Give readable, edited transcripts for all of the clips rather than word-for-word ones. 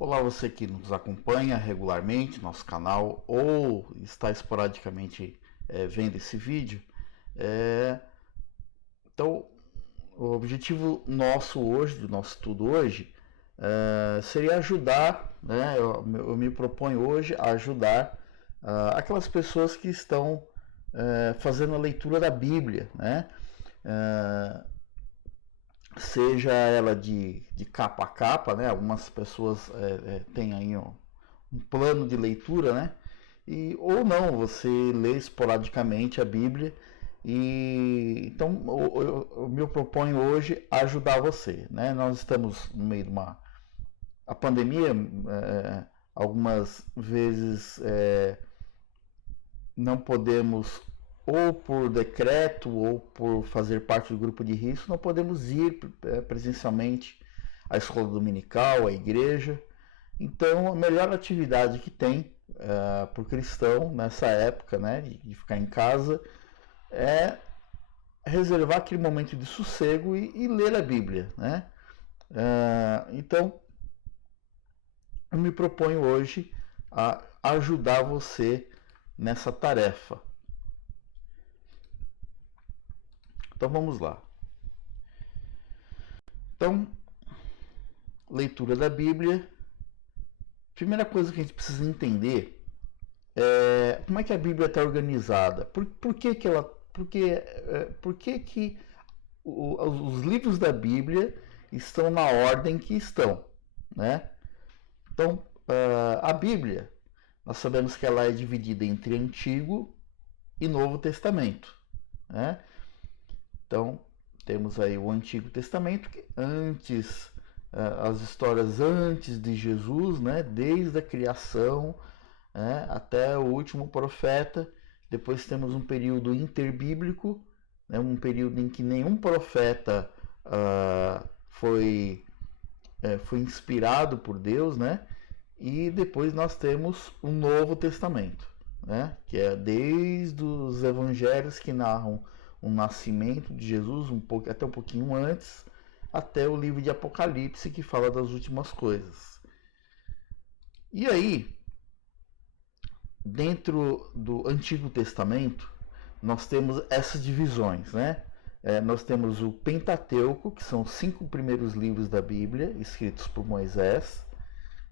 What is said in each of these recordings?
Olá, você que nos acompanha regularmente no nosso canal ou está esporadicamente vendo esse vídeo. Então, o objetivo nosso hoje, do nosso estudo hoje, seria ajudar, né? Eu me proponho hoje a ajudar aquelas pessoas que estão fazendo a leitura da Bíblia, né? Seja ela de capa a capa, né? Algumas pessoas têm aí um plano de leitura, né? Ou não, você lê esporadicamente a Bíblia. E então eu me proponho hoje a ajudar você, né? Nós estamos no meio de a pandemia, algumas vezes não podemos, ou por decreto ou por fazer parte do grupo de risco, não podemos ir presencialmente à escola dominical, à igreja. Então, a melhor atividade que tem para o cristão nessa época, né, de ficar em casa, é reservar aquele momento de sossego e ler a Bíblia, né? Então, eu me proponho hoje a ajudar você nessa tarefa. Então vamos lá. Então, leitura da Bíblia. Primeira coisa que a gente precisa entender é como é que a Bíblia está organizada. Por que ela, por que os livros da Bíblia estão na ordem que estão, né? Então, a Bíblia, nós sabemos que ela é dividida entre Antigo e Novo Testamento, né? Então, temos aí o Antigo Testamento, que antes, as histórias antes de Jesus, né? Desde a criação, né? Até o último profeta. Depois temos um período interbíblico, né? Um período em que nenhum profeta foi inspirado por Deus, né? E depois nós temos o Novo Testamento, né? Que é desde os evangelhos que narram o nascimento de Jesus, até um pouquinho antes, até o livro de Apocalipse, que fala das últimas coisas. E aí, dentro do Antigo Testamento, nós temos essas divisões, né? Nós temos o Pentateuco, que são os 5 primeiros livros da Bíblia, escritos por Moisés.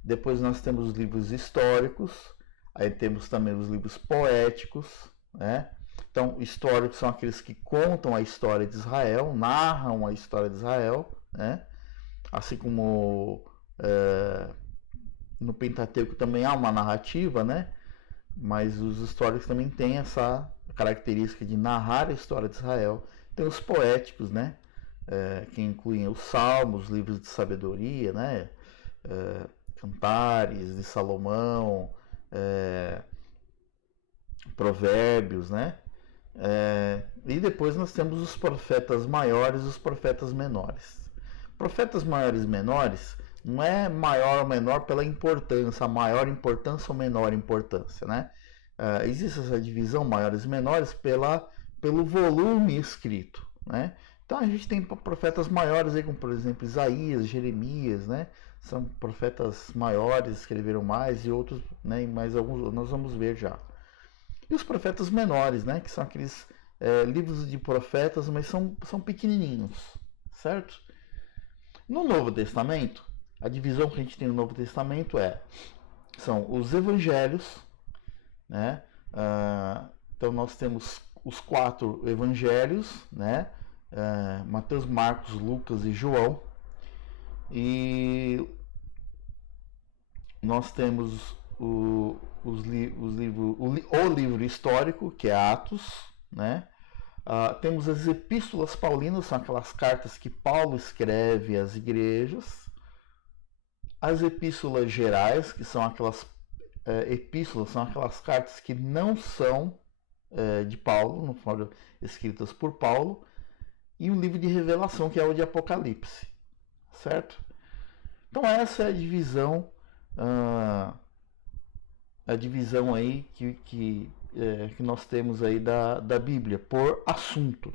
Depois nós temos os livros históricos, aí temos também os livros poéticos, né? Então, históricos são aqueles que contam a história de Israel, narram a história de Israel, né? Assim como no Pentateuco também há uma narrativa, né? Mas os históricos também têm essa característica de narrar a história de Israel. Tem os poéticos, né? Que incluem os salmos, os livros de sabedoria, né? Cantares de Salomão, provérbios, né? E depois nós temos os profetas maiores e os profetas menores. Profetas maiores e menores não é maior ou menor pela importância, a maior importância ou menor importância, né? Existe essa divisão maiores e menores pelo volume escrito, né? Então a gente tem profetas maiores aí, como por exemplo Isaías, Jeremias, né? São profetas maiores, escreveram mais, e outros, né? E mais alguns nós vamos ver já. E os profetas menores, né? Que são aqueles livros de profetas, mas são pequenininhos, certo? No Novo Testamento, a divisão que a gente tem no Novo Testamento são os evangelhos, né? Então nós temos os 4 evangelhos, né? Mateus, Marcos, Lucas e João. E nós temos o livro histórico, que é Atos, né? Temos as epístolas paulinas, são aquelas cartas que Paulo escreve às igrejas. As epístolas gerais, que são aquelas epístolas, são aquelas cartas que não são de Paulo, não foram escritas por Paulo. E o livro de Revelação, que é o de Apocalipse, certo? Então essa é a divisão aí que nós temos aí da Bíblia por assunto.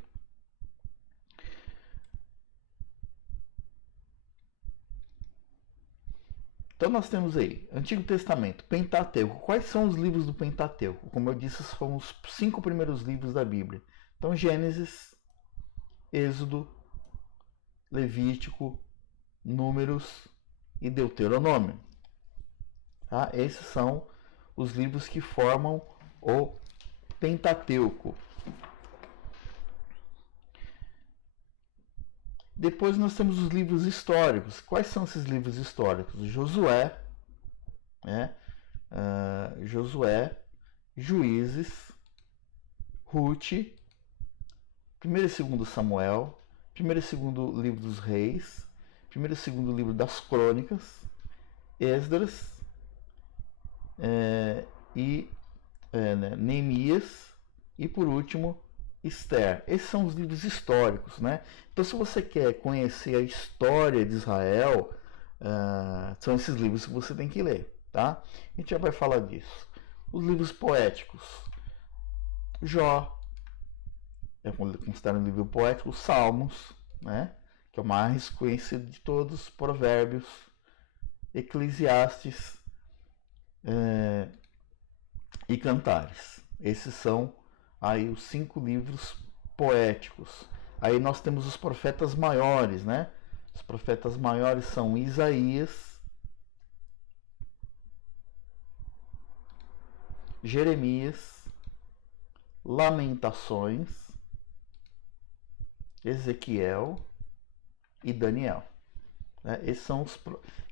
Então nós temos aí Antigo Testamento, Pentateuco. Quais são os livros do Pentateuco? Como eu disse, são os 5 primeiros livros da Bíblia. Então Gênesis, Êxodo, Levítico, Números e Deuteronômio. Tá? Esses são os livros que formam o Pentateuco. Depois nós temos os livros históricos. Quais são esses livros históricos? Josué, né? Josué, Juízes, Ruth, 1º e 2º Samuel, 1º e 2º livro dos Reis, 1º e 2º livro das Crônicas, Esdras Neemias e, por último, Esther. Esses são os livros históricos, né? Então, se você quer conhecer a história de Israel, são esses livros que você tem que ler, tá? A gente já vai falar disso. Os livros poéticos. Jó é considerado um livro poético. Salmos, né? Que é o mais conhecido de todos. Provérbios, Eclesiastes e Cantares. Esses são aí os 5 livros poéticos. Aí nós temos os profetas maiores, né? Os profetas maiores são Isaías, Jeremias, Lamentações, Ezequiel e Daniel. Esses são os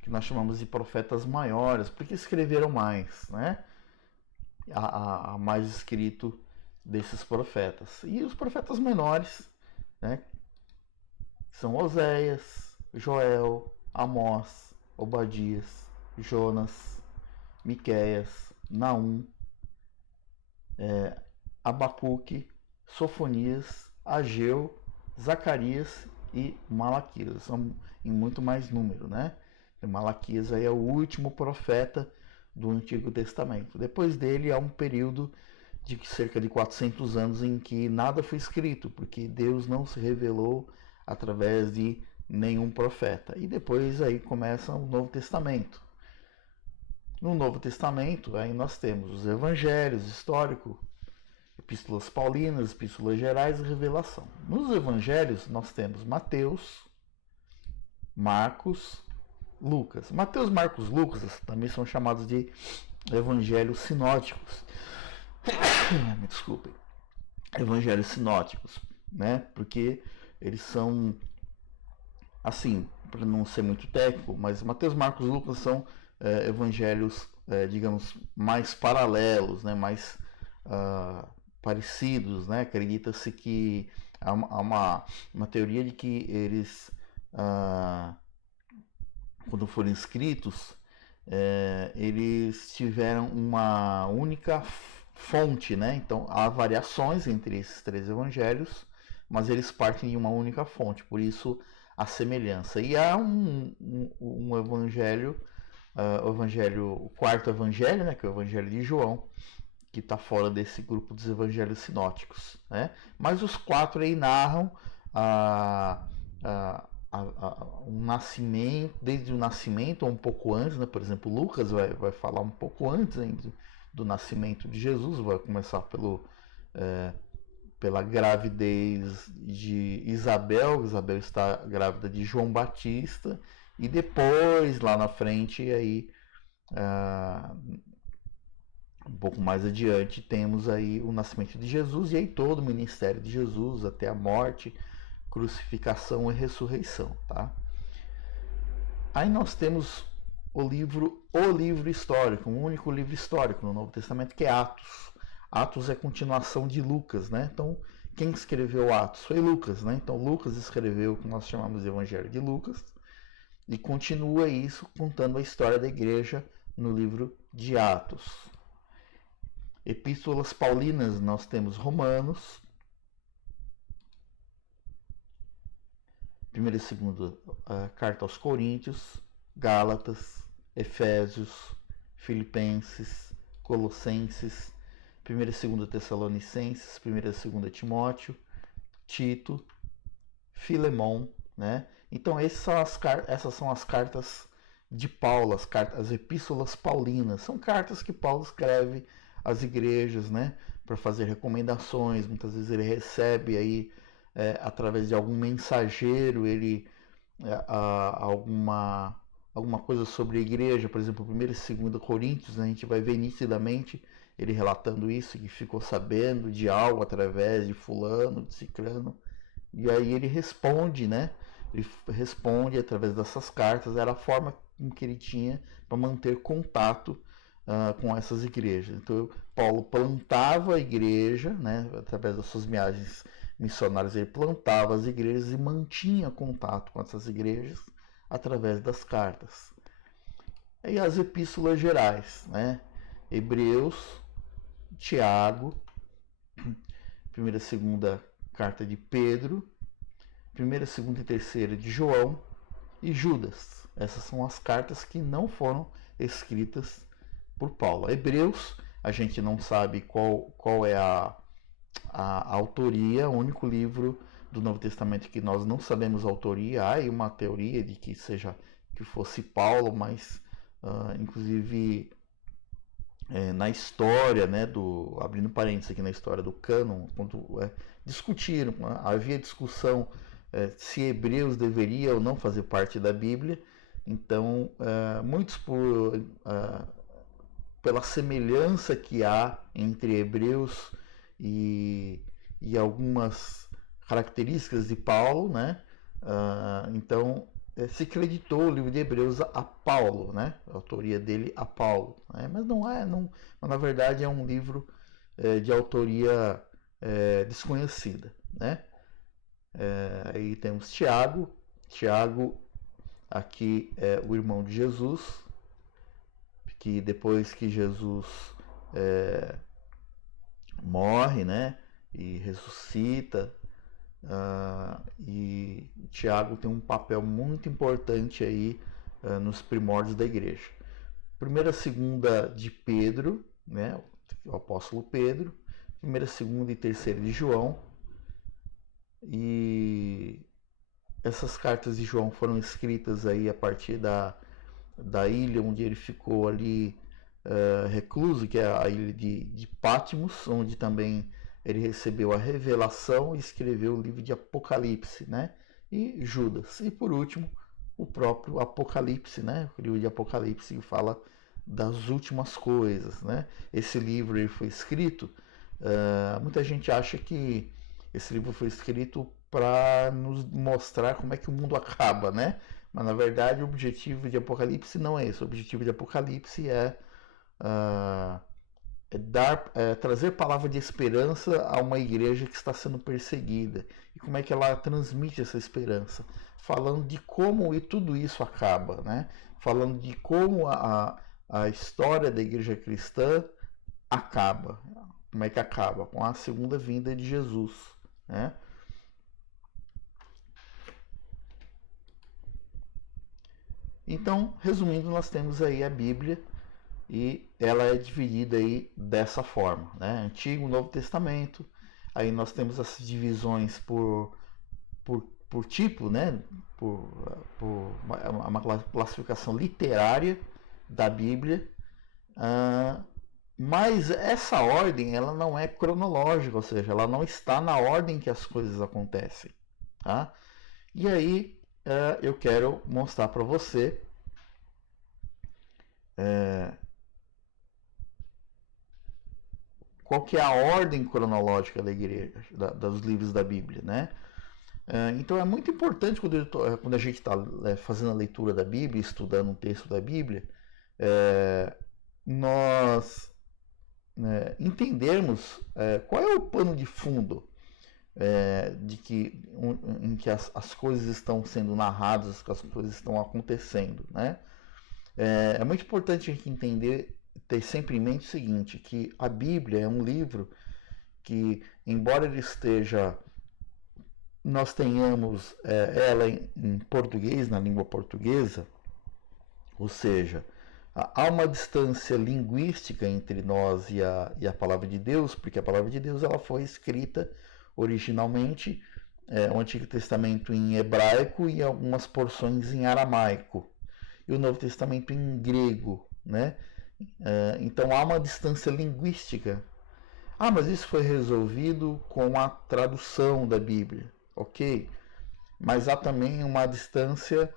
que nós chamamos de profetas maiores, porque escreveram mais, né? Há mais escrito desses profetas. E os profetas menores, né? São Oséias, Joel, Amós, Obadias, Jonas, Miqueias, Naum, Abacuque, Sofonias, Ageu, Zacarias e Malaquias. São em muito mais número, né? Malaquias aí é o último profeta do Antigo Testamento. Depois dele há um período de cerca de 400 anos em que nada foi escrito, porque Deus não se revelou através de nenhum profeta. E depois aí começa o Novo Testamento. No Novo Testamento aí nós temos os evangelhos históricos, epístolas paulinas, epístolas gerais e revelação. Nos evangelhos nós temos Mateus, Marcos, Lucas. Mateus, Marcos, Lucas também são chamados de evangelhos sinóticos. Me desculpem. Evangelhos sinóticos, né? Porque eles são, assim, para não ser muito técnico, mas Mateus, Marcos, Lucas são evangelhos, digamos, mais paralelos, né? Mais parecidos, né? Acredita-se que há uma teoria de que eles quando foram escritos, eles tiveram uma única fonte, né? Então há variações entre esses 3 evangelhos, mas eles partem de uma única fonte, por isso a semelhança. E há um evangelho, o 4º evangelho, né? Que é o evangelho de João, que está fora desse grupo dos evangelhos sinóticos, né? Mas os 4 aí narram um nascimento, desde o nascimento ou um pouco antes, né? Por exemplo, Lucas vai falar um pouco antes ainda do nascimento de Jesus, vai começar pela gravidez de Isabel. Isabel está grávida de João Batista, e depois, lá na frente, aí, um pouco mais adiante, temos aí o nascimento de Jesus, e aí todo o ministério de Jesus até a morte, crucificação e ressurreição, tá? Aí nós temos o livro histórico, um único livro histórico no Novo Testamento, que é Atos. Atos é continuação de Lucas, né? Então, quem escreveu Atos foi Lucas, né? Então, Lucas escreveu o que nós chamamos de Evangelho de Lucas, e continua isso contando a história da igreja no livro de Atos. Epístolas paulinas, nós temos Romanos, 1ª e 2ª carta aos Coríntios, Gálatas, Efésios, Filipenses, Colossenses, 1ª e 2ª Tessalonicenses, 1ª e 2ª Timóteo, Tito, Filemon, né? Então essas são as cartas de Paulo, as epístolas paulinas. São cartas que Paulo escreve às igrejas, né, para fazer recomendações. Muitas vezes ele recebe aí, através de algum mensageiro, ele alguma coisa sobre a igreja, por exemplo, 1 e 2 Coríntios, né, a gente vai ver nitidamente ele relatando isso, que ficou sabendo de algo através de fulano, de ciclano, e aí ele responde, né? Ele responde através dessas cartas, era a forma em que ele tinha para manter contato com essas igrejas. Então, Paulo plantava a igreja, né? Através das suas viagens missionárias, ele plantava as igrejas e mantinha contato com essas igrejas através das cartas. E as epístolas gerais, né? Hebreus, Tiago, 1ª e 2ª carta de Pedro, 1ª, 2ª e 3ª de João e Judas. Essas são as cartas que não foram escritas por Paulo. Hebreus, a gente não sabe qual é a autoria, o único livro do Novo Testamento que nós não sabemos a autoria. Há aí uma teoria de que fosse Paulo, mas inclusive na história, né, abrindo parênteses aqui na história do cânon, quando discutiram, havia discussão se Hebreus deveria ou não fazer parte da Bíblia. Então, muitos pela semelhança que há entre Hebreus e algumas características de Paulo, né? Então se acreditou o livro de Hebreus a Paulo, né? A autoria dele a Paulo, né? Mas mas na verdade é um livro de autoria desconhecida, né? Aí temos Tiago. Tiago aqui é o irmão de Jesus, que depois que Jesus morre, né, e ressuscita, e Tiago tem um papel muito importante aí nos primórdios da igreja. 1ª, 2ª de Pedro, né, o apóstolo Pedro, 1ª, 2ª e 3ª de João. E essas cartas de João foram escritas aí a partir da ilha onde ele ficou ali recluso, que é a ilha de Patmos, onde também ele recebeu a revelação e escreveu o livro de Apocalipse, né? E Judas. E por último, o próprio Apocalipse, né? O livro de Apocalipse que fala das últimas coisas, né? Esse livro ele foi escrito, muita gente acha que esse livro foi escrito para nos mostrar como é que o mundo acaba, né? Mas na verdade o objetivo de Apocalipse não é esse. O objetivo de Apocalipse é trazer palavra de esperança a uma igreja que está sendo perseguida. E como é que ela transmite essa esperança? Falando de como tudo isso acaba, né? Falando de como a história da igreja cristã acaba. Como é que acaba? Com a segunda vinda de Jesus, né? Então, resumindo, nós temos aí a Bíblia e ela é dividida aí dessa forma, né? Antigo, Novo Testamento. Aí nós temos as divisões por tipo, né? Por uma classificação literária da Bíblia. Mas essa ordem ela não é cronológica, ou seja, ela não está na ordem que as coisas acontecem, tá? E aí eu quero mostrar para você qual que é a ordem cronológica da igreja, dos livros da Bíblia, né? Então é muito importante quando a gente está fazendo a leitura da Bíblia, estudando um texto da Bíblia, nós entendermos qual é o pano de fundo em que as coisas estão sendo narradas, que as coisas estão acontecendo, né? É muito importante a gente entender, ter sempre em mente o seguinte, que a Bíblia é um livro que, embora ele nós tenhamos ela em português, na língua portuguesa, ou seja, há uma distância linguística entre nós e a palavra de Deus, porque a palavra de Deus ela foi escrita originalmente o Antigo Testamento em hebraico e algumas porções em aramaico. e o Novo Testamento em grego, né? Então há uma distância linguística. Ah, mas isso foi resolvido com a tradução da Bíblia, ok? Mas há também uma distância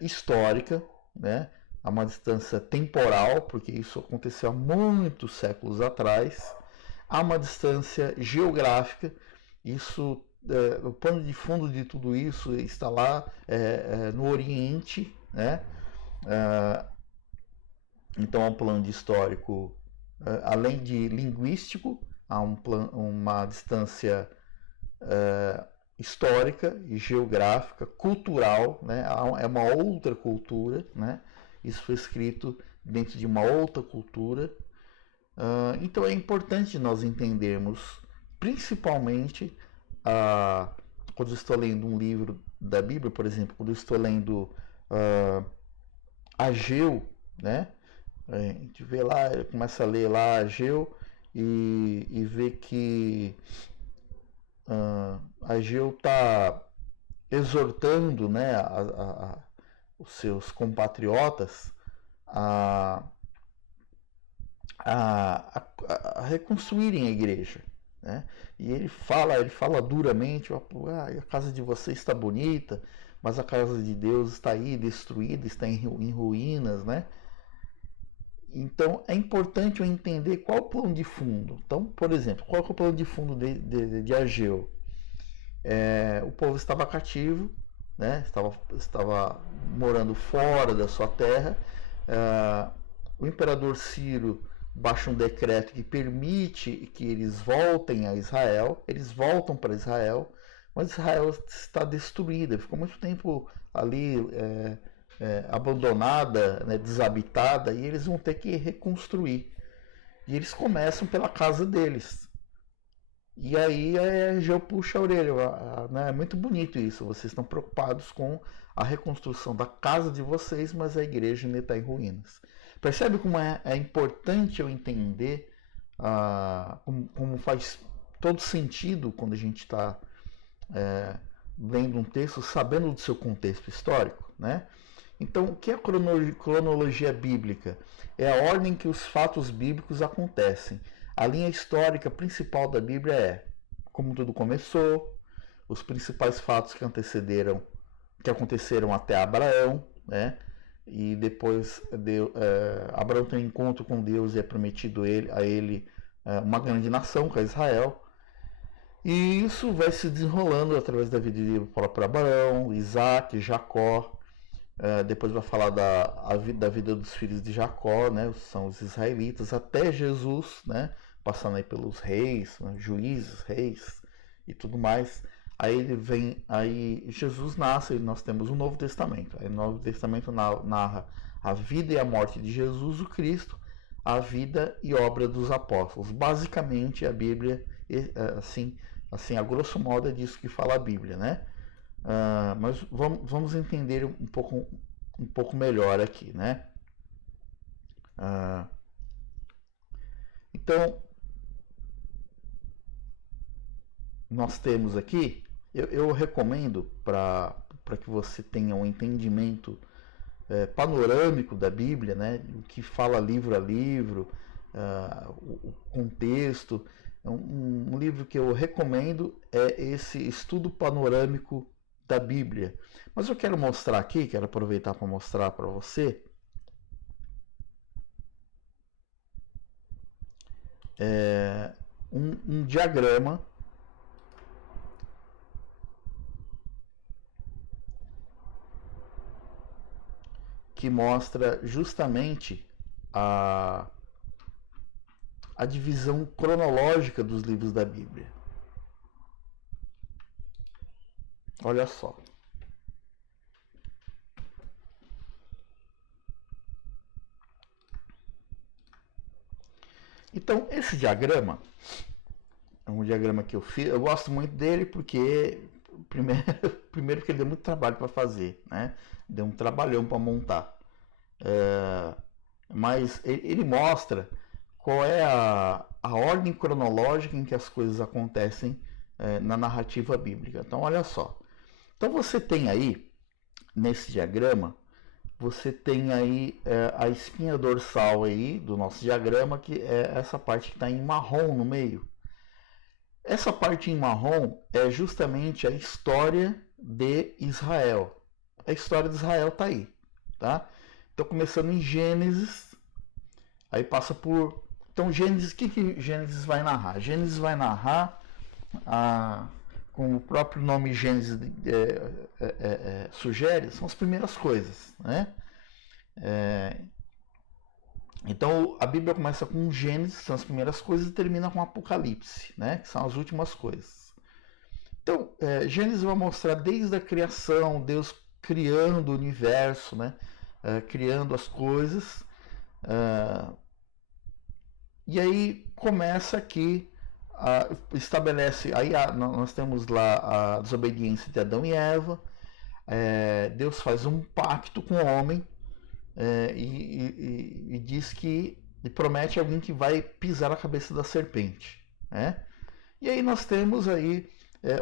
histórica, né? Há uma distância temporal, porque isso aconteceu há muitos séculos atrás. Há uma distância geográfica, isso, o pano de fundo de tudo isso está lá no Oriente, né? Então há um plano de histórico, além de linguístico, há uma distância histórica e geográfica, cultural, né? É uma outra cultura, né? Isso foi escrito dentro de uma outra cultura. Então é importante nós entendermos, principalmente, quando eu estou lendo um livro da Bíblia, por exemplo, quando eu estou lendo Ageu, né? A gente vê lá, começa a ler lá Ageu e vê que Ageu está exortando, né, os seus compatriotas a reconstruírem a igreja, né? E ele fala duramente, a casa de vocês está bonita, mas a casa de Deus está aí destruída, está em ruínas, né? Então é importante eu entender qual o plano de fundo. Então, por exemplo, qual é o plano de fundo de Ageu? O povo estava cativo, né? Estava morando fora da sua terra. O imperador Ciro baixa um decreto que permite que eles voltem a Israel. Eles voltam para Israel, mas Israel está destruída. Ficou muito tempo ali abandonada, né, desabitada, e eles vão ter que reconstruir. E eles começam pela casa deles. E aí Ageu puxa a orelha, né? É muito bonito isso. Vocês estão preocupados com a reconstrução da casa de vocês, mas a igreja ainda está em ruínas. Percebe como é importante eu entender como faz todo sentido quando a gente está lendo um texto, sabendo do seu contexto histórico, né? Então, o que é a cronologia bíblica? É a ordem que os fatos bíblicos acontecem. A linha histórica principal da Bíblia é como tudo começou, os principais fatos que aconteceram até Abraão, né? E depois Abraão tem um encontro com Deus e é prometido a ele uma grande nação, que é Israel. E isso vai se desenrolando através da vida de próprio Abraão, Isaac, Jacó. Depois vai falar da vida dos filhos de Jacó, né? São os israelitas, até Jesus, né? Passando aí pelos reis, né? Juízes, reis e tudo mais. Aí Jesus nasce e nós temos o Novo Testamento. Aí o Novo Testamento narra a vida e a morte de Jesus, o Cristo, a vida e obra dos apóstolos. Basicamente a Bíblia, assim, a grosso modo é disso que fala a Bíblia, né? Mas vamos entender um pouco melhor aqui, né? Então, nós temos aqui, eu recomendo para que você tenha um entendimento panorâmico da Bíblia, né? O que fala livro a livro, o contexto. Um livro que eu recomendo é esse Estudo Panorâmico da Bíblia. Mas eu quero mostrar aqui, quero aproveitar para mostrar para você um diagrama que mostra justamente a divisão cronológica dos livros da Bíblia. Olha só. Então, esse diagrama é um diagrama que eu fiz. Eu gosto muito dele porque, primeiro que ele deu muito trabalho para fazer, né? Deu um trabalhão para montar. Mas ele mostra qual é a ordem cronológica em que as coisas acontecem na narrativa bíblica. Então, olha só. Então, você tem aí, nesse diagrama, você tem aí a espinha dorsal aí do nosso diagrama, que é essa parte que está em marrom no meio. Essa parte em marrom é justamente a história de Israel. A história de Israel está aí, tá? Então, começando em Gênesis, aí passa por... Então, Gênesis, o que Gênesis vai narrar? Gênesis vai narrar, como o próprio nome Gênesis sugere, são as primeiras coisas, né? Então, a Bíblia começa com Gênesis, que são as primeiras coisas, e termina com Apocalipse, né? Que são as últimas coisas. Então, Gênesis vai mostrar desde a criação, Deus criando o universo, né? Criando as coisas. E aí começa aqui, estabelece, aí nós temos lá a desobediência de Adão e Eva. Deus faz um pacto com o homem, e diz que, e promete alguém que vai pisar a cabeça da serpente, né? E aí nós temos aí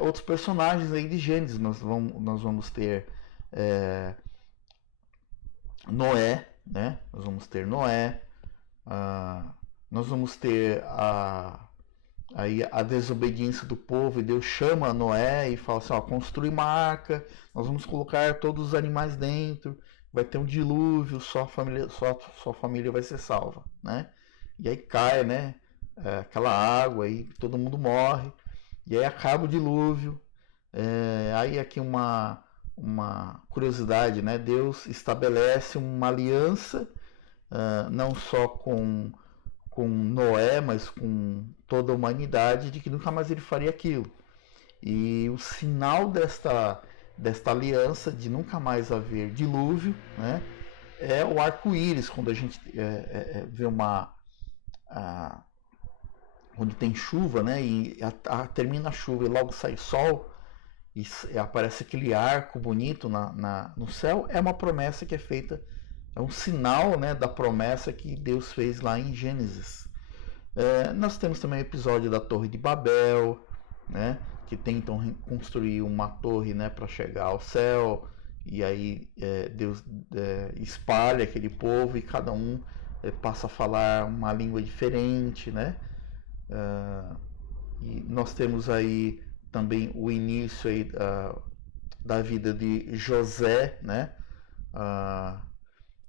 outros personagens aí de Gênesis. Nós vamos ter Noé, né? Nós vamos ter Noé, nós vamos ter aí a desobediência do povo, e Deus chama Noé e fala assim, construi uma arca, nós vamos colocar todos os animais dentro, vai ter um dilúvio, sua família vai ser salva, né? E aí cai, né? Aquela água, e todo mundo morre, e aí acaba o dilúvio. Aí aqui uma curiosidade, né? Deus estabelece uma aliança, não só com Noé, mas com toda a humanidade, de que nunca mais ele faria aquilo. E o sinal desta aliança de nunca mais haver dilúvio, né, é o arco-íris, quando a gente vê quando tem chuva, né, e termina a chuva e logo sai sol, e aparece aquele arco bonito no céu, é uma promessa que é feita, é um sinal, né, da promessa que Deus fez lá em Gênesis. Nós temos também o episódio da Torre de Babel, né, que tentam construir uma torre, né, para chegar ao céu, e aí Deus espalha aquele povo, e cada um passa a falar uma língua diferente, né? E nós temos aí também o início aí da vida de José, né?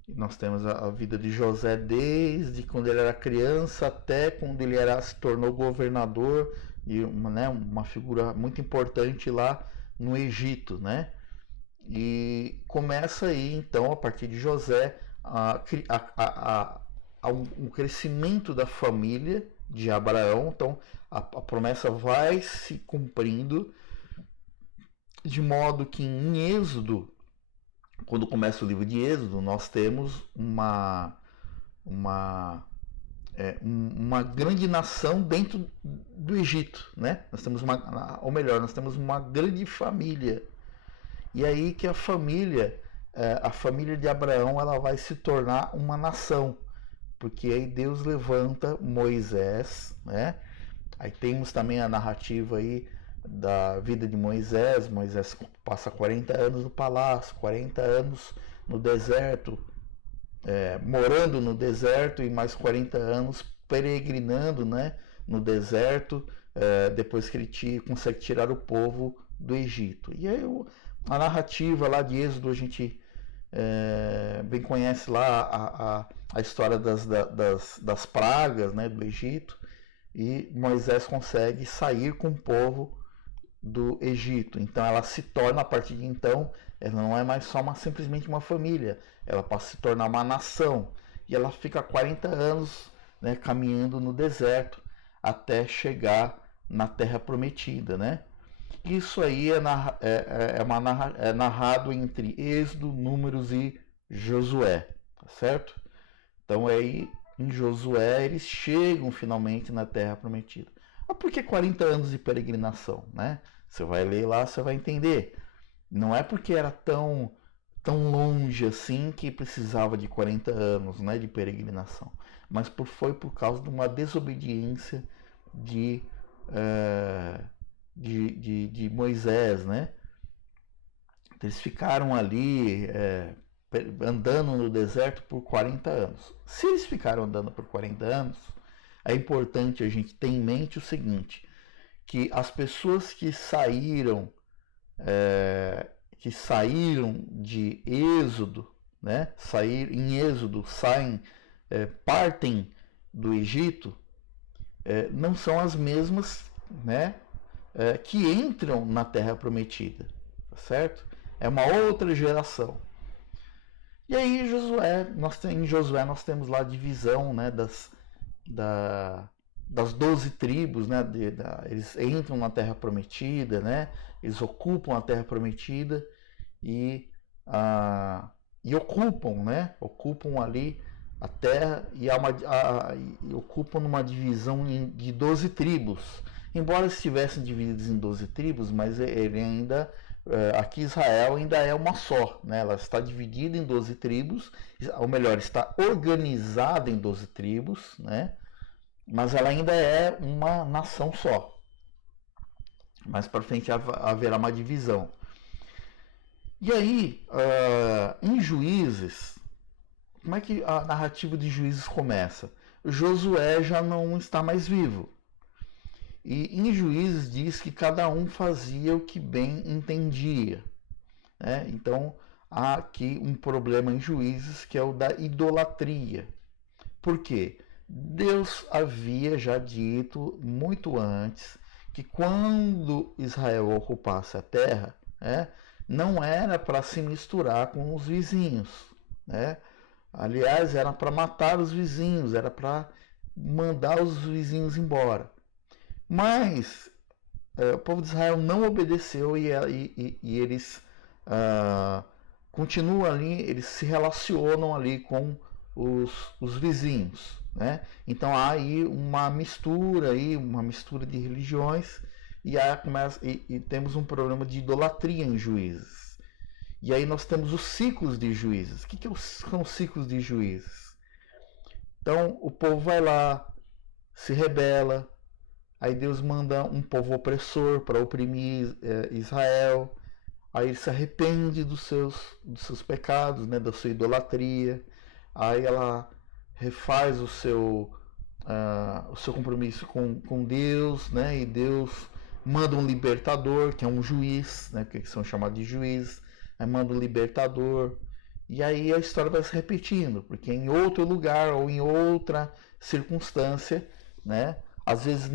Nós temos a vida de José desde quando ele era criança até quando ele se tornou governador, e uma figura muito importante lá no Egito, né? E começa aí então, a partir de José, um crescimento da família de Abraão. Então a promessa vai se cumprindo, de modo que em Êxodo, quando começa o livro de Êxodo, nós temos uma grande nação dentro do Egito, né? Nós temos nós temos uma grande família. E aí que a família de Abraão, ela vai se tornar uma nação, porque aí Deus levanta Moisés, né? Aí temos também a narrativa aí da vida de Moisés. Moisés passa 40 anos no palácio, 40 anos no deserto, morando no deserto, e mais 40 anos peregrinando, né, no deserto, depois que ele consegue tirar o povo do Egito. E aí a narrativa lá de Êxodo, a gente bem conhece lá a história das pragas, né, do Egito, e Moisés consegue sair com o povo do Egito. Então ela se torna, a partir de então, ela não é mais só simplesmente uma família, ela passa a se tornar uma nação, e ela fica 40 anos, né, caminhando no deserto até chegar na Terra Prometida, né? Isso aí é narrado entre Êxodo, Números e Josué, tá certo? Então aí em Josué eles chegam finalmente na Terra Prometida. Mas por que 40 anos de peregrinação, né? Você vai ler lá, você vai entender. Não é porque era tão longe assim que precisava de 40 anos, né, de peregrinação, mas foi por causa de uma desobediência de Moisés, né? Eles ficaram ali andando no deserto por 40 anos. Se eles ficaram andando por 40 anos, é importante a gente ter em mente o seguinte, que as pessoas que saíram de Êxodo, né? Em Êxodo, partem do Egito, não são as mesmas, né? Que entram na Terra Prometida, tá certo? É uma outra geração. E aí em Josué nós temos lá a divisão, né, das 12 tribos, né, eles entram na Terra Prometida, né, eles ocupam a Terra Prometida e ocupam, né, ocupam ali a terra e ocupam numa divisão de 12 tribos. Embora estivessem divididos em 12 tribos, mas ele ainda aqui Israel ainda é uma só, né? Ela está dividida em 12 tribos, ou melhor, está organizada em 12 tribos, né? Mas ela ainda é uma nação só. Mais para frente haverá uma divisão. E aí, em Juízes, como é que a narrativa de Juízes começa? Josué já não está mais vivo. E em Juízes diz que cada um fazia o que bem entendia, né? Então há aqui um problema em Juízes que é o da idolatria. Por quê? Deus havia já dito muito antes que quando Israel ocupasse a terra, né, não era para se misturar com os vizinhos, né? Aliás, era para matar os vizinhos, era para mandar os vizinhos embora. Mas o povo de Israel não obedeceu e eles continuam ali, eles se relacionam ali com os vizinhos, né? Então há aí uma mistura de religiões e temos um problema de idolatria em Juízes. E aí nós temos os ciclos de Juízes. O que são os ciclos de Juízes? Então o povo vai lá, se rebela. Aí Deus manda um povo opressor para oprimir Israel. Aí ele se arrepende dos seus pecados, né, da sua idolatria. Aí ela refaz o seu compromisso com Deus, né, e Deus manda um libertador, que é um juiz, né, que são chamados de juízes. Aí manda um libertador. E aí a história vai se repetindo, porque em outro lugar ou em outra circunstância, né, às vezes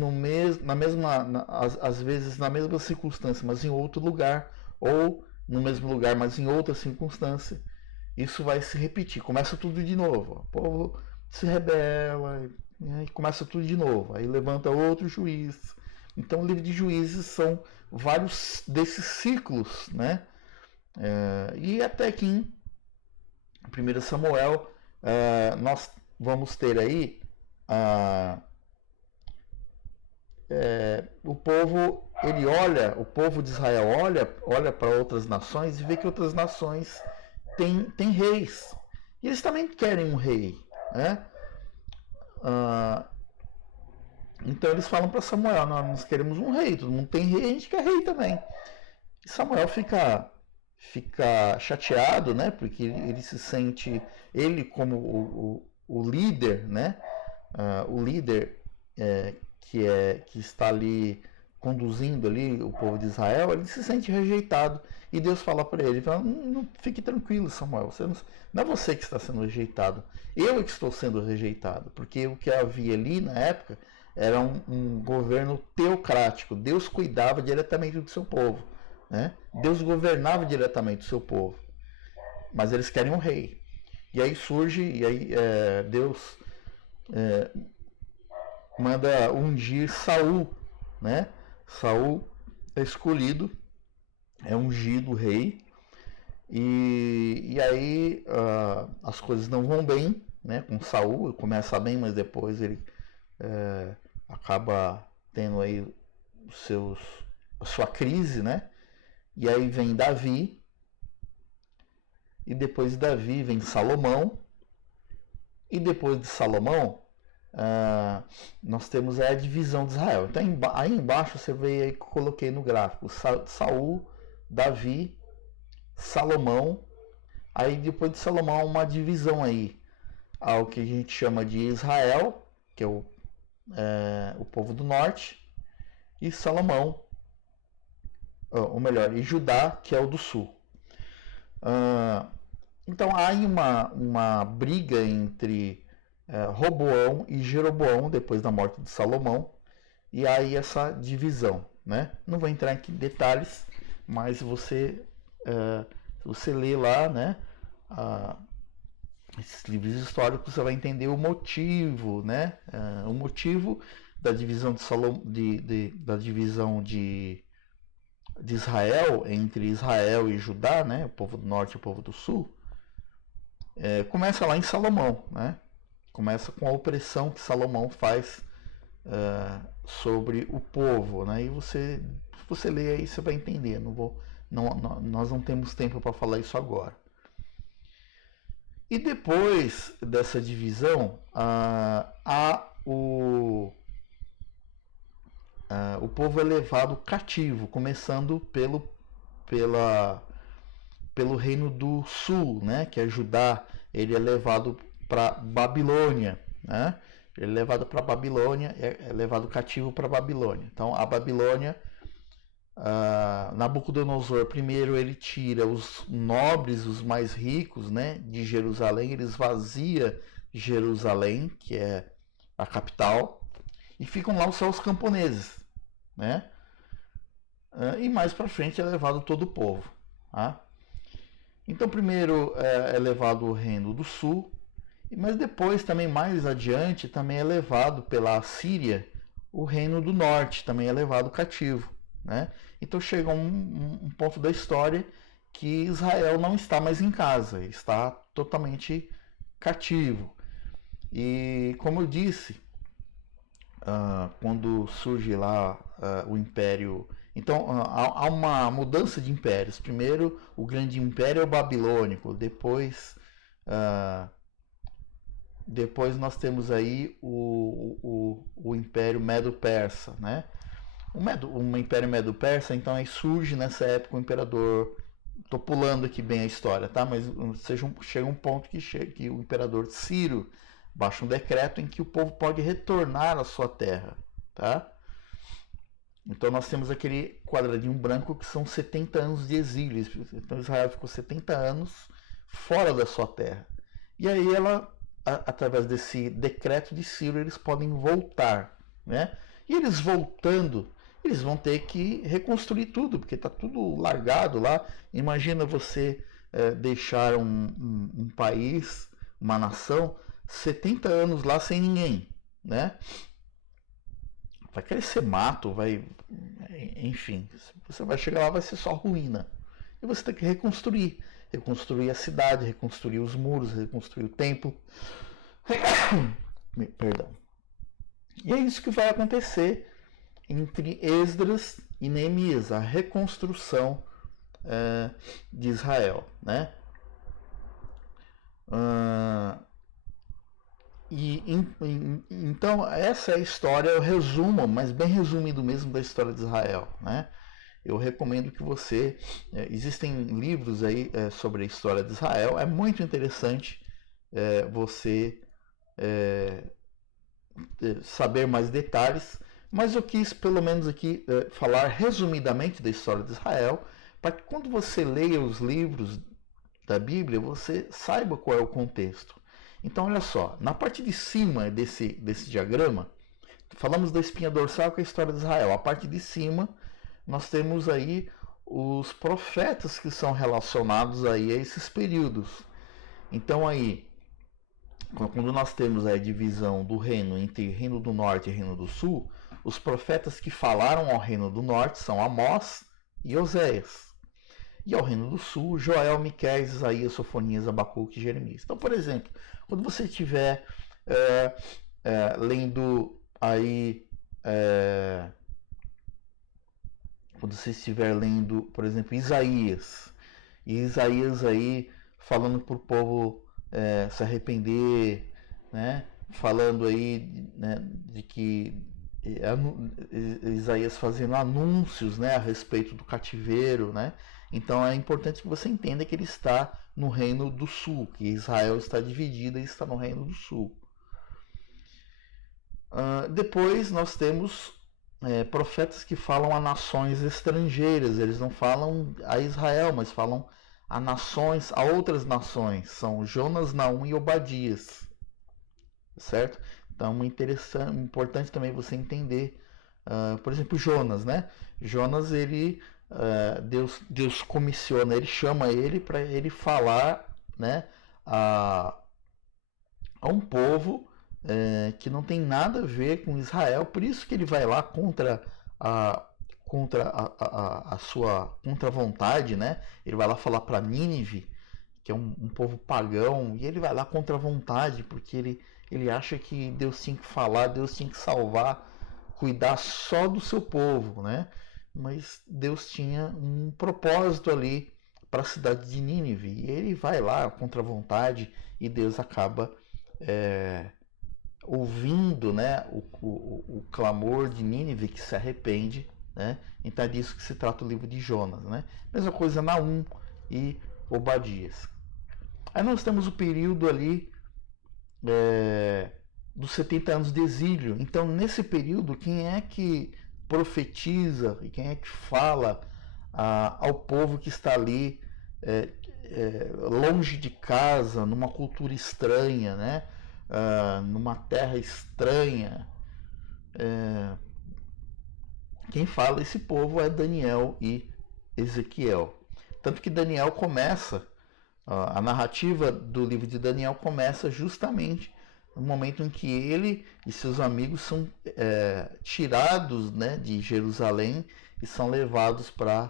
às vezes na mesma circunstância, mas em outro lugar, ou no mesmo lugar, mas em outra circunstância, isso vai se repetir. Começa tudo de novo. O povo se rebela e começa tudo de novo. Aí levanta outro juiz. Então o livro de Juízes são vários desses ciclos, né? E até que em 1 Samuel nós vamos ter aí o povo de Israel olha para outras nações e vê que outras nações têm reis. E eles também querem um rei, né? Então eles falam para Samuel, nós queremos um rei, todo mundo tem rei, a gente quer rei também. E Samuel fica chateado, né? Porque ele se sente, ele como o líder, né? O líder que está ali conduzindo ali o povo de Israel, ele se sente rejeitado. E Deus fala para ele, não fique tranquilo, Samuel, não é você que está sendo rejeitado, eu que estou sendo rejeitado, porque o que havia ali na época era um governo teocrático. Deus cuidava diretamente do seu povo, né? Deus governava diretamente o seu povo, mas eles querem um rei. E aí Deus manda ungir Saul, né? Saul é escolhido, é ungido rei, e aí as coisas não vão bem, né? Com Saul, começa bem, mas depois ele acaba tendo aí a sua crise, né? E aí vem Davi, e depois de Davi vem Salomão, e depois de Salomão nós temos a divisão de Israel. Então aí embaixo você vê aí que eu coloquei no gráfico Saul, Davi, Salomão. Aí depois de Salomão, uma divisão aí ao que a gente chama de Israel, que é o povo do norte, e Salomão, ou melhor, e Judá, que é o do sul. Então há aí uma briga entre Roboão e Jeroboão depois da morte de Salomão, e há aí essa divisão, né? Não vou entrar aqui em detalhes, mas você lê lá, né, esses livros históricos, você vai entender o motivo, né? O motivo da divisão da divisão de Israel, entre Israel e Judá, né? O povo do norte e o povo do sul, começa lá em Salomão, né? Começa com a opressão que Salomão faz sobre o povo, né? E você lê aí, você vai entender. Nós não temos tempo para falar isso agora. E depois dessa divisão, o povo é levado cativo, começando pelo reino do sul, né, que é Judá. Ele é levado para Babilônia, né? Ele é levado para Babilônia, é levado cativo para Babilônia. Então a Babilônia, Nabucodonosor primeiro ele tira os nobres, os mais ricos, né, de Jerusalém, ele esvazia Jerusalém, que é a capital, e ficam lá só os camponeses, né? E mais para frente é levado todo o povo, tá? Então primeiro é levado o reino do sul, mas depois também mais adiante também é levado pela Síria o reino do norte, também é levado cativo, né? Então chega um ponto da história que Israel não está mais em casa, está totalmente cativo. E como eu disse, quando surge lá o Império. Então há uma mudança de impérios. Primeiro o grande império é o babilônico, depois nós temos aí o Império Medo-Persa, né? O Império Medo-Persa, então aí surge nessa época o imperador. Estou pulando aqui bem a história, tá? Mas chega um ponto que o imperador Ciro baixa um decreto em que o povo pode retornar à sua terra, tá? Então nós temos aquele quadradinho branco que são 70 anos de exílio. Então Israel ficou 70 anos fora da sua terra. E aí através desse decreto de Ciro, eles podem voltar, né? E eles voltando, eles vão ter que reconstruir tudo, porque está tudo largado lá. Imagina você deixar um país, uma nação, 70 anos lá sem ninguém, né? Vai crescer mato, enfim, você vai chegar lá, vai ser só ruína. E você tem que reconstruir a cidade, reconstruir os muros, reconstruir o templo. Perdão. E é isso que vai acontecer entre Esdras e Neemias, a reconstrução de Israel, né? Então essa é a história, o resumo, mas bem resumido mesmo, da história de Israel, né? Eu recomendo que você... existem livros aí sobre a história de Israel, é muito interessante você saber mais detalhes, mas eu quis pelo menos aqui falar resumidamente da história de Israel, para que quando você leia os livros da Bíblia, você saiba qual é o contexto. Então olha só, na parte de cima desse diagrama, falamos da espinha dorsal, que é a história de Israel. A parte de cima, nós temos aí os profetas que são relacionados aí a esses períodos. Então aí, quando nós temos a divisão do reino entre reino do norte e reino do sul, os profetas que falaram ao reino do norte são Amós e Oséias. E ao reino do sul, Joel, Miqueias, Isaías, Sofonias, Abacuque e Jeremias. Então, por exemplo, quando você estiver lendo aí... quando você estiver lendo, por exemplo, Isaías, e Isaías aí falando para o povo se arrepender, né? Falando aí, né, de que Isaías fazendo anúncios, né, a respeito do cativeiro, né? Então é importante que você entenda que ele está no reino do sul, que Israel está dividida e está no reino do sul. Depois nós temos profetas que falam a nações estrangeiras. Eles não falam a Israel, mas falam a nações, a outras nações. São Jonas, Naum e Obadias, certo? Então é importante também você entender, por exemplo, Jonas, né? Jonas, ele Deus comissiona, ele chama ele para ele falar, né, a um povo que não tem nada a ver com Israel. Por isso que ele vai lá contra a sua contra vontade, né? Ele vai lá falar para Nínive, que é um povo pagão, e ele vai lá contra a vontade, porque ele acha que Deus tinha que falar, Deus tinha que salvar, cuidar só do seu povo, né? Mas Deus tinha um propósito ali para a cidade de Nínive, e ele vai lá contra a vontade, e Deus acaba ouvindo, né, o clamor de Nínive, que se arrepende, né? Então é disso que se trata o livro de Jonas, né? Mesma coisa Naum e Obadias. Aí nós temos o período ali dos 70 anos de exílio. Então, nesse período, quem é que profetiza e quem é que fala ao povo que está ali longe de casa, numa cultura estranha, né? Numa terra estranha? Quem fala esse povo é Daniel e Ezequiel. Tanto que Daniel começa, a narrativa do livro de Daniel começa justamente no momento em que ele e seus amigos são tirados, né, de Jerusalém e são levados para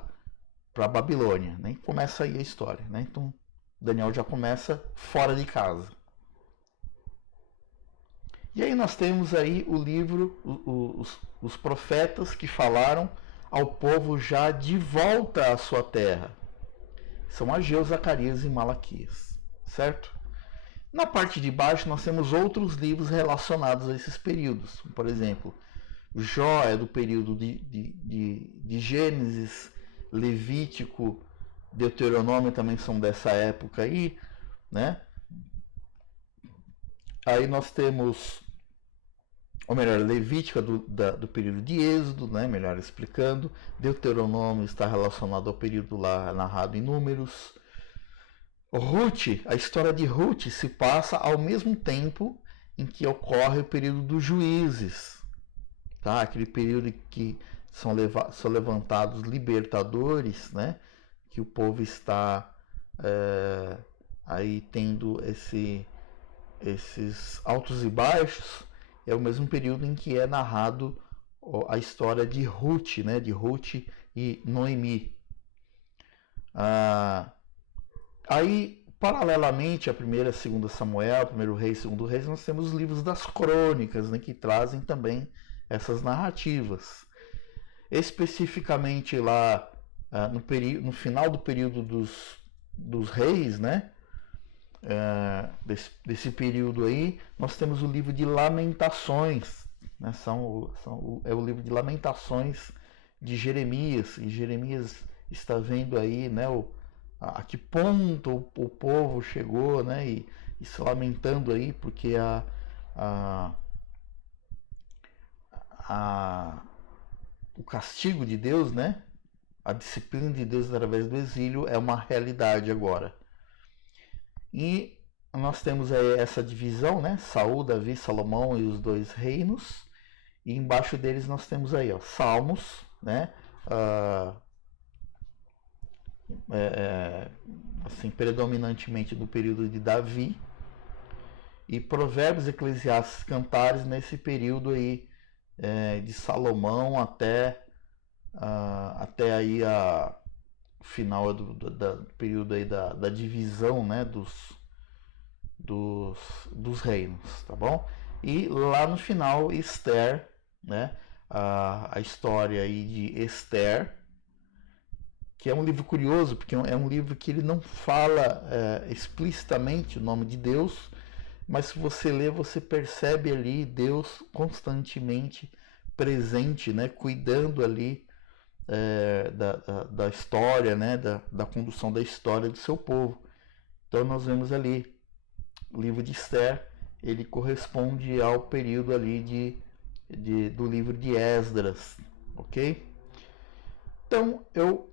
a Babilônia, né? E começa aí a história, né? Então Daniel já começa fora de casa. E aí nós temos aí o livro, os profetas que falaram ao povo já de volta à sua terra. São Ageu, Zacarias e Malaquias, certo? Na parte de baixo nós temos outros livros relacionados a esses períodos. Por exemplo, Jó é do período de Gênesis, Levítico, Deuteronômio também são dessa época aí, né? Aí nós temos, ou melhor, Levítico do período de Êxodo, né? Melhor explicando. Deuteronômio está relacionado ao período lá narrado em Números. Ruth, a história de Ruth se passa ao mesmo tempo em que ocorre o período dos juízes, tá? Aquele período que são levantados libertadores, né? Que o povo está aí tendo esses altos e baixos. É o mesmo período em que é narrado a história de Ruth, né? De Ruth e Noemi. Aí, paralelamente a 1ª e 2ª Samuel, 1º Rei e 2º Reis, nós temos os livros das crônicas, né, que trazem também essas narrativas. Especificamente lá no final do período dos reis, né, desse período aí, nós temos o livro de Lamentações, né, é o livro de Lamentações de Jeremias, e Jeremias está vendo aí, né, a que ponto o povo chegou, né, e se lamentando aí porque o castigo de Deus, né, a disciplina de Deus através do exílio é uma realidade agora. E nós temos aí essa divisão, né, Saul, Davi, Salomão e os 2 reinos, e embaixo deles nós temos aí, ó, Salmos, né, assim, predominantemente do período de Davi, e Provérbios, Eclesiastes, Cantares nesse período aí de Salomão até aí o final do período aí da divisão, né, dos reinos, tá bom? E lá no final Esther, né, a história aí de Esther, que é um livro curioso, porque é um livro que ele não fala explicitamente o nome de Deus, mas se você lê, você percebe ali Deus constantemente presente, né, cuidando ali da história, né, da condução da história do seu povo. Então nós vemos ali, o livro de Esther, ele corresponde ao período ali do livro de Esdras, ok? Então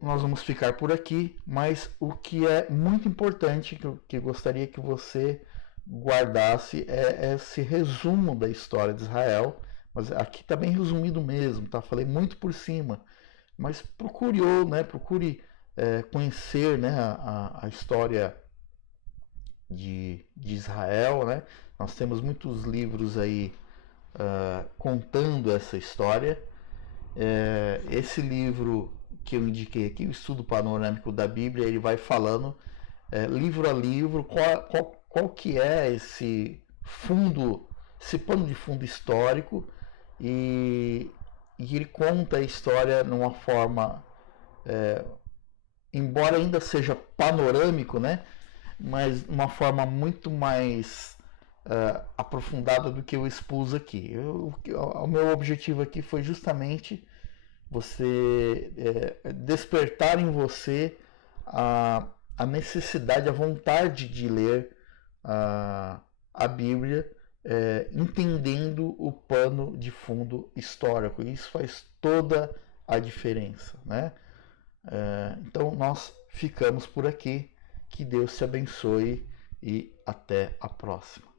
nós vamos ficar por aqui, mas o que é muito importante, que eu gostaria que você guardasse, é esse resumo da história de Israel, mas aqui está bem resumido mesmo, tá? Falei muito por cima, mas procure, né? Procure conhecer, né, a história de Israel, né? Nós temos muitos livros aí contando essa história. Esse livro que eu indiquei aqui, o Estudo Panorâmico da Bíblia, ele vai falando livro a livro qual que é esse fundo, esse pano de fundo histórico, e ele conta a história numa forma, embora ainda seja panorâmico, né, mas uma forma muito mais aprofundada do que eu expus aqui. O meu objetivo aqui foi justamente você despertar em você a necessidade, a vontade de ler a Bíblia, entendendo o pano de fundo histórico. E isso faz toda a diferença, né? Então nós ficamos por aqui. Que Deus te abençoe e até a próxima.